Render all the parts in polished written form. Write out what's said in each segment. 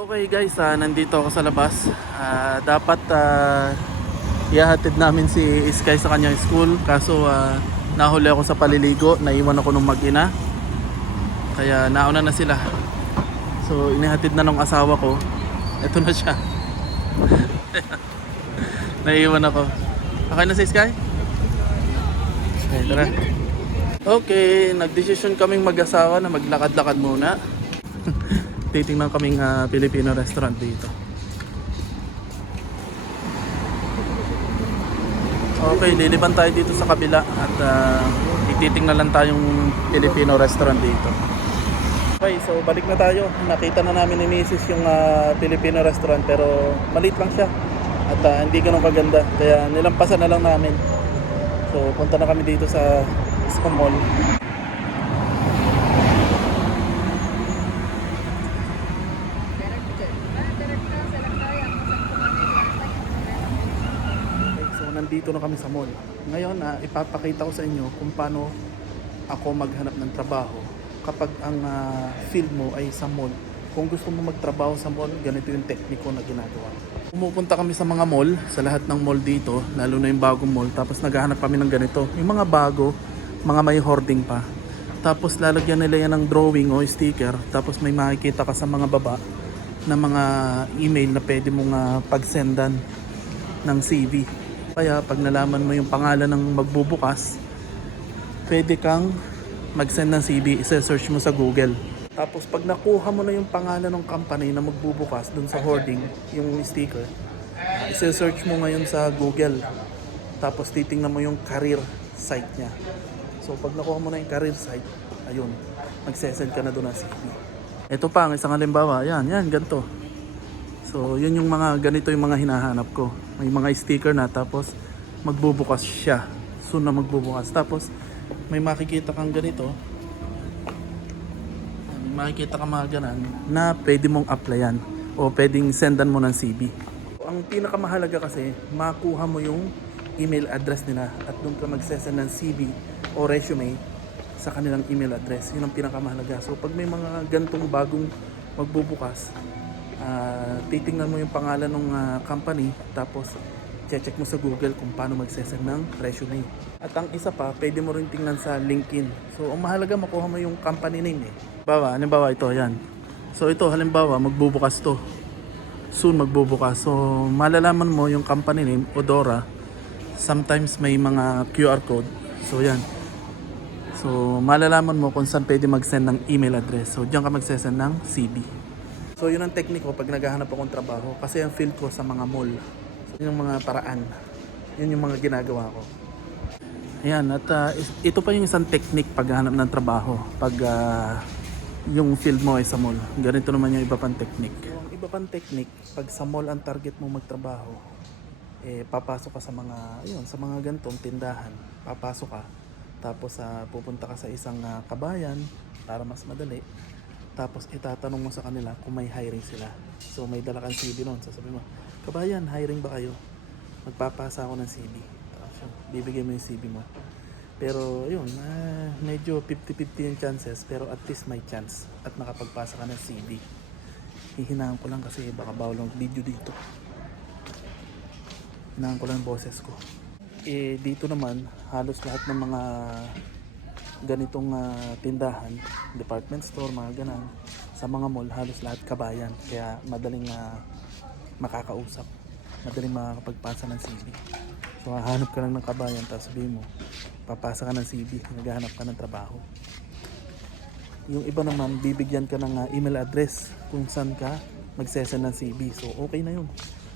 Okay guys, nandito ako sa labas. Dapat ihahatid namin si Sky sa kanyang school. Kaso nahuli ako sa paliligo. Naiwan ako nung mag-ina. Kaya nauna na sila. So inihatid na nung asawa ko. Ito na siya. Naiwan ako. Okay na si Sky? Okay, tara. Okay, nagdesisyon kaming mag-asawa na maglakad-lakad muna. Titingnan kaming Filipino restaurant dito. Okay, liliban tayo dito sa kabila at ititingnan lang tayong Filipino restaurant dito. Okay, so balik na tayo. Nakita na namin ni Mrs. yung Filipino restaurant pero maliit lang siya at hindi ganun kaganda. Kaya nilampasan na lang namin. So punta na kami dito sa mall. Nandito na kami sa mall. Ngayon, ipapakita ko sa inyo kung paano ako maghanap ng trabaho kapag ang field mo ay sa mall. Kung gusto mo magtrabaho sa mall, ganito yung tekniko na ginagawa. Pumupunta kami sa mga mall, sa lahat ng mall dito, lalo na yung bagong mall, tapos naghahanap kami ng ganito. Yung mga bago, mga may hoarding pa. Tapos lalagyan nila yan ng drawing o sticker, tapos may makikita ka sa mga baba na mga email na pwede mong pagsendan ng CV. Kaya pag nalaman mo yung pangalan ng magbubukas, pwede kang mag-send ng CV, isa-search mo sa Google. Tapos pag nakuha mo na yung pangalan ng company na magbubukas dun sa hoarding, yung sticker, isa-search mo ngayon sa Google. Tapos titingnan mo yung career site niya. So pag nakuha mo na yung career site, ayun, mag-send ka na dun ng CV. Ito pa ang isang halimbawa, yan, ganito. So, yun yung mga, ganito yung mga hinahanap ko. May mga sticker na, tapos magbubukas siya. Soon na magbubukas. Tapos, may makikita kang ganito. May makikita kang mga ganan na pwede mong applyan o pwedeng sendan mo ng CV. Ang pinakamahalaga kasi, makuha mo yung email address nila at doon ka magsesend ng CV o resume sa kanilang email address. Yun ang pinakamahalaga. So, pag may mga gantong bagong magbubukas, titingnan mo yung pangalan ng company, tapos check mo sa Google kung paano magsesend ng resume. At ang isa pa, pwede mo rin tingnan sa LinkedIn. So ang mahalaga makuha mo yung company name halimbawa ito, yan. So ito, halimbawa magbubukas to. Soon magbubukas. So malalaman mo yung company name, Odora. Sometimes may mga QR code. So yan. So malalaman mo kung saan pwede mag-send ng email address. So diyan ka magsesend ng CV. So yun ang tekniko pag naghahanap akong trabaho kasi ang field ko sa mga mall. So, yun yung mga paraan. Yun yung mga ginagawa ko. Ayan, at ito pa yung isang technique paghahanap ng trabaho pag yung field mo ay sa mall. Ganito naman yung iba pang technique. Yung iba pang technique, pag sa mall ang target mo magtrabaho, papasok ka sa mga ganitong tindahan. Papasok ka, tapos pupunta ka sa isang kabayan para mas madali. Tapos itatanong mo sa kanila kung may hiring sila. So may dala kang CV noon. Sasabihin mo, kabayan, hiring ba kayo? Magpapasa ako ng CV. Tapos bibigyan mo yung CV mo. Pero yun, medyo 50-50 yung chances. Pero at least may chance at nakapagpasa ka ng CV. Hihinahan ko lang kasi baka bawal ang video dito. Hinahan ko lang boses ko. Dito naman, halos lahat ng mga ganitong tindahan, department store, mga ganan, sa mga mall, halos lahat kabayan. Kaya madaling makakausap, madaling makakapagpasa ng CV. So hahanap ka lang ng kabayan, tapos sabihin mo, papasa ka ng CV, naghahanap ka ng trabaho. Yung iba naman, bibigyan ka ng email address kung saan ka magsesend ng CV. So okay na yun.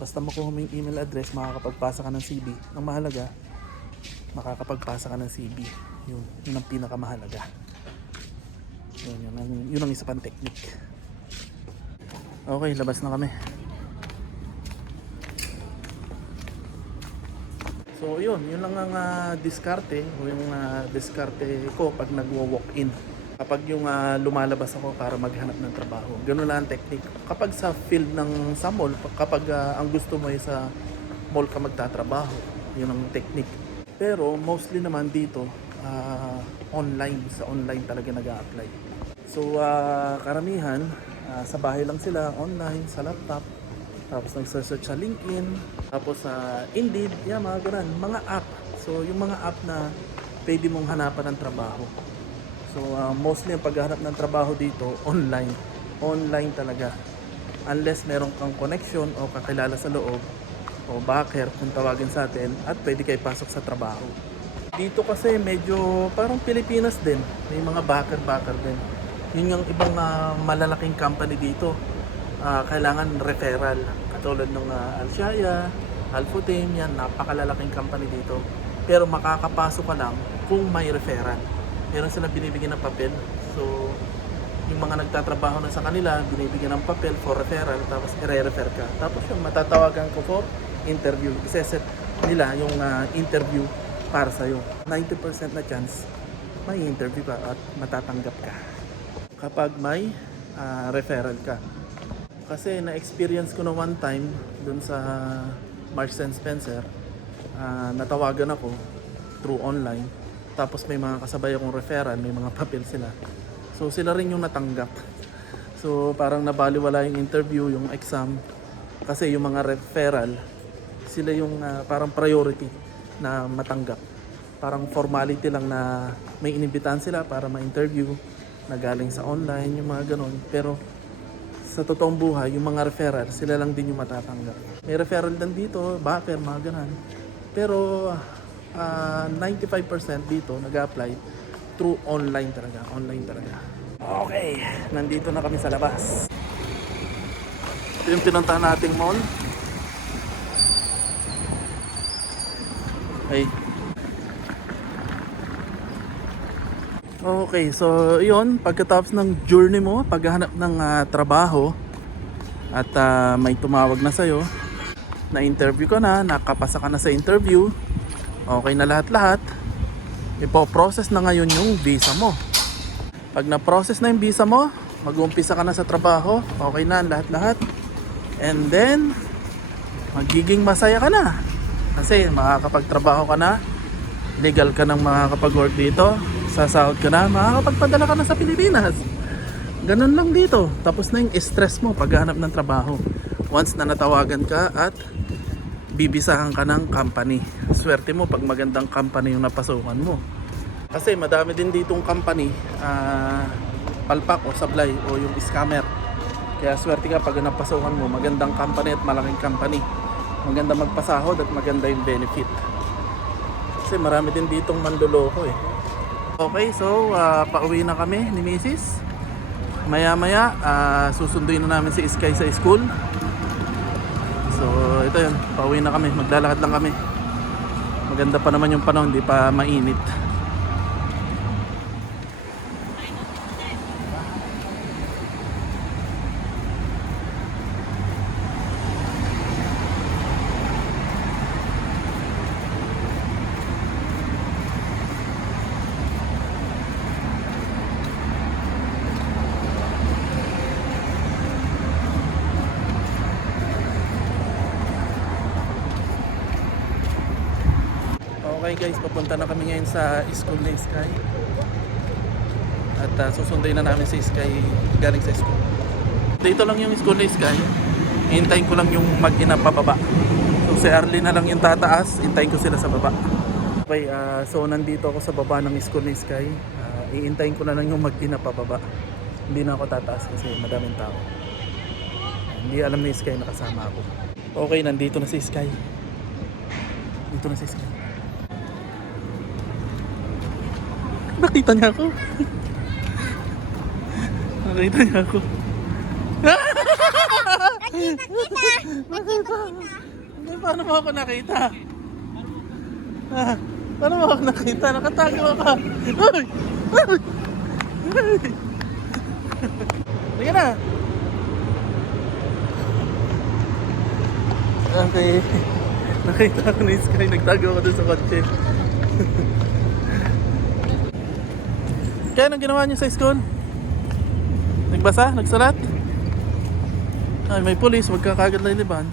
Basta makuha mo yung email address, makakapagpasa ka ng CV. Ang mahalaga, makakapagpasa ka ng CV. Yun ang pinakamahalaga. Yun ang isa pang technique. Okay, labas na kami. So yun lang ang diskarte o yung diskarte ko pag nagwo-walk-in. Kapag yung lumalabas ako para maghanap ng trabaho. Ganun lang ang technique. Kapag sa field sa mall, kapag ang gusto mo ay sa mall ka magtatrabaho, yun ang technique. Pero mostly naman dito, online talaga nag-a-apply. So karamihan Sa bahay lang sila, online, sa laptop. Tapos nagsearch sa LinkedIn. Tapos sa Indeed, yeah, mga ganun. Mga app. So yung mga app na pwede mong hanapan ng trabaho. So mostly ang paghahanap ng trabaho dito, online. Online talaga. Unless meron kang connection o kakilala sa loob o backer kung tawagin sa atin at pwede kayo pasok sa trabaho. Dito kasi medyo parang Pilipinas din. May mga backer din. Yun yung ibang malalaking company dito. Kailangan referral. Katulad ng Alshaya, Alfutim, yan, napakalalaking company dito. Pero makakapasok ka lang kung may referral. Meron silang binibigyan ng papel. So, yung mga nagtatrabaho na sa kanila, binibigyan ng papel for referral, tapos i-refer ka. Tapos yung matatawagan ko for interview. Iseset nila yung interview para sa'yo. 90% na chance, may interview ka at matatanggap ka kapag may referral ka. Kasi na-experience ko na one time dun sa Marks and Spencer, natawagan ako through online. Tapos may mga kasabay akong referral, may mga papel sila. So sila rin yung natanggap. So parang nabaliwala yung interview, yung exam. Kasi yung mga referral, sila yung parang priority na matanggap. Parang formality lang na may inimbitahan sila para ma-interview na galing sa online, yung mga ganon. Pero sa totoong buhay, yung mga referral, sila lang din yung matatanggap. May referral din dito, backer, mga ganon. Pero 95% dito nag-apply through online talaga, Okay, nandito na kami sa labas. Ito yung pinuntahan nating mall. Okay, so yun, pagkatapos ng journey mo, paghahanap ng trabaho at may tumawag na sa'yo, na-interview ka na, nakapasa ka na sa interview, okay na lahat-lahat, ipo-process na ngayon yung visa mo. Pag na-process na yung visa mo, mag-uumpisa ka na sa trabaho, okay na lahat-lahat. And then, magiging masaya ka na. Kasi makakapagtrabaho ka na, legal ka nang makakapag-work dito, sasahod ka na, makakapagpadala ka na sa Pilipinas. Ganun lang dito. Tapos na yung stress mo paghahanap ng trabaho. Once na natawagan ka at bibisahan ka ng company. Swerte mo pag magandang company yung napasukan mo. Kasi madami din ditong company, palpak o sablay o yung scammer. Kaya swerte ka pag napasukan mo, magandang company at malaking company. Maganda magpasahod at maganda yung benefit. Kasi marami din ditong manloloko eh. Okay, so pauwi na kami ni Mrs. Maya-maya, susunduin na namin si Sky sa school. So ito yun, pauwi na kami, maglalakad lang kami. Maganda pa naman yung panahon, hindi pa mainit. Okay guys, papunta na kami ngayon sa school ni Sky. At susunduin na namin si Sky galing sa school. Dito lang yung school ni Sky. Hintayin ko lang yung mag-ina pababa. So si Arlie na lang yung tataas, hintayin ko sila sa baba. Okay, so nandito ako sa baba ng school ni Sky. Iintayin ko na lang yung mag-ina pababa. Hindi na ako tataas kasi madaming tao. Hindi alam ni Sky na kasama ako. Okay, nandito na si Sky. Dito na si Sky. Nakita niya ako. Nakita niya ako. Nakita. Paano mo ako nakita? Paano mo ako nakita? Nakatago ka. Sige na. Okay. Nakita ko ni Sky. Nagtago ako dun sa kotse. Kaya anong ginawa niyo sa school? Nagbasa? Nagsalat? Ay, may pulis. Huwag ka kagad liliban.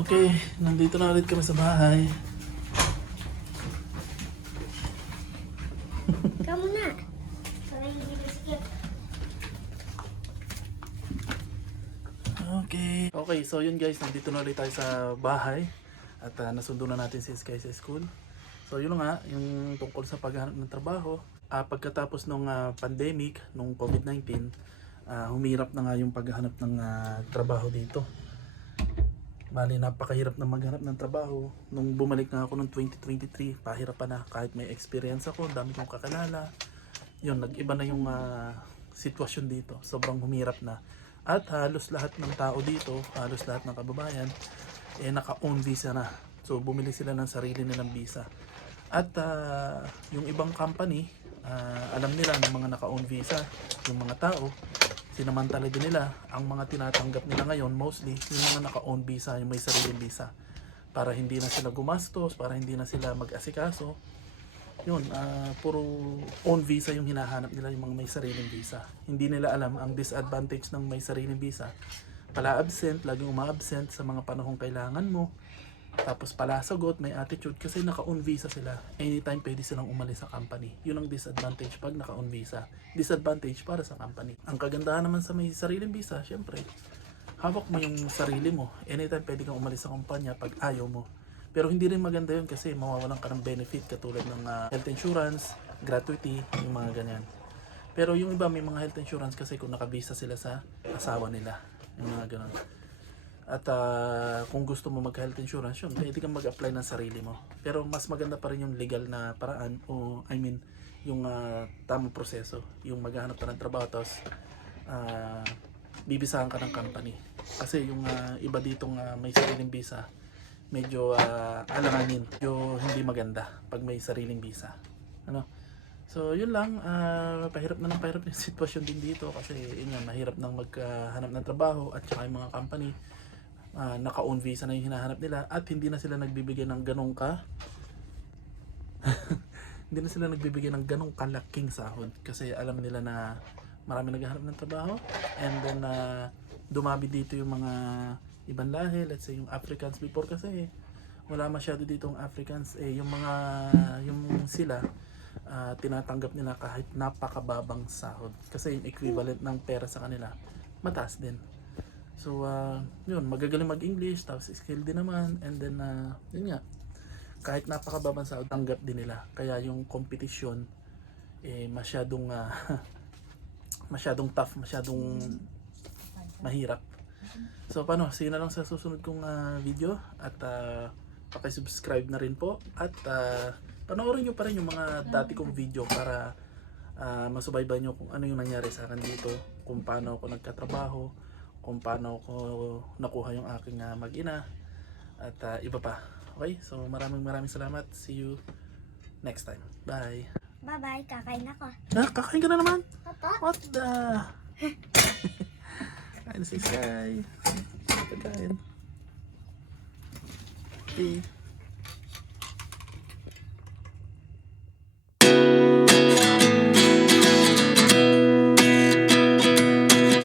Okay, nandito na ulit kami sa bahay. Okay. Okay, so yun guys, nandito na ulit tayo sa bahay. At nasundo na natin si Sky sa school. So yun nga, yung tungkol sa paghahanap ng trabaho. Pagkatapos nung pandemic, nung COVID-19, humirap na nga yung paghahanap ng trabaho dito. Bali, napakahirap na maghanap ng trabaho. Nung bumalik nga ako noong 2023, pahirap pa na. Kahit may experience ako, dami kong kakilala. Yun, nag-iba na yung sitwasyon dito. Sobrang humirap na. At halos lahat ng tao dito, halos lahat ng kababayan, naka-own visa na. So, bumili sila ng sarili nilang visa. At yung ibang company, alam nila ng mga naka-own visa, yung mga tao, sinamantala din nila ang mga tinatanggap nila ngayon, mostly yung mga naka-own visa, yung may sariling visa, para hindi na sila gumastos, para hindi na sila mag-asikaso. Yun, puro own visa yung hinahanap nila, yung mga may sariling visa. Hindi nila alam ang disadvantage ng may sariling visa. Pala absent, laging uma-absent sa mga panahong kailangan mo. Tapos pala sagot, may attitude kasi naka-own visa sila. Anytime pwede silang umalis sa company. Yun ang disadvantage pag naka-own visa. Disadvantage para sa company. Ang kagandahan naman sa may sariling visa, syempre, hawak mo yung sarili mo. Anytime pwede kang umalis sa kumpanya pag ayaw mo. Pero hindi rin maganda yun kasi mawawalan ka ng benefit katulad ng health insurance, gratuity, yung mga ganyan. Pero yung iba may mga health insurance kasi kung naka-visa sila sa asawa nila. Yung mga ganun. At kung gusto mo mag-health insurance, yun, pwede kang mag-apply ng sarili mo. Pero mas maganda pa rin yung legal na paraan o yung tamang proseso. Yung maghahanap ka ng trabaho tapos bibisahan ka ng company. Kasi yung iba ditong may sariling visa, medyo alanganin, medyo hindi maganda pag may sariling visa. Ano? So yun lang, pahirap na yung sitwasyon din dito kasi yun nga, mahirap nang maghanap ng trabaho at saka yung mga company naka-own visa na yung hinahanap nila at hindi na sila nagbibigay ng ganong hindi na sila nagbibigay ng ganong kalaking sahod kasi alam nila na marami naghahanap ng trabaho and then dumami dito yung mga ibang lahi, let's say yung Africans before kasi wala masyado ditong Africans yung sila tinatanggap nila kahit napakababang sahod kasi yung equivalent ng pera sa kanila mataas din. So, yun, magagaling mag-English, tapos skill din naman, and then, yun nga, kahit napakababang sahod, tanggap din nila. Kaya yung competition, masyadong tough, masyadong mahirap. So, paano, see you na lang sa susunod kong video, at pakisubscribe na rin po, at panoorin nyo pa rin yung mga dati kong video para masubaybayan nyo kung ano yung nangyari sa akin dito, kung paano ako nagkatrabaho, kung paano ko nakuha yung aking mag-ina at iba pa. Okay? So maraming salamat. See you next time. Bye. Bye-bye, kakain ako. Kakain ka na naman? Papa? What the? Kain si Sky. Pagkain. Okay.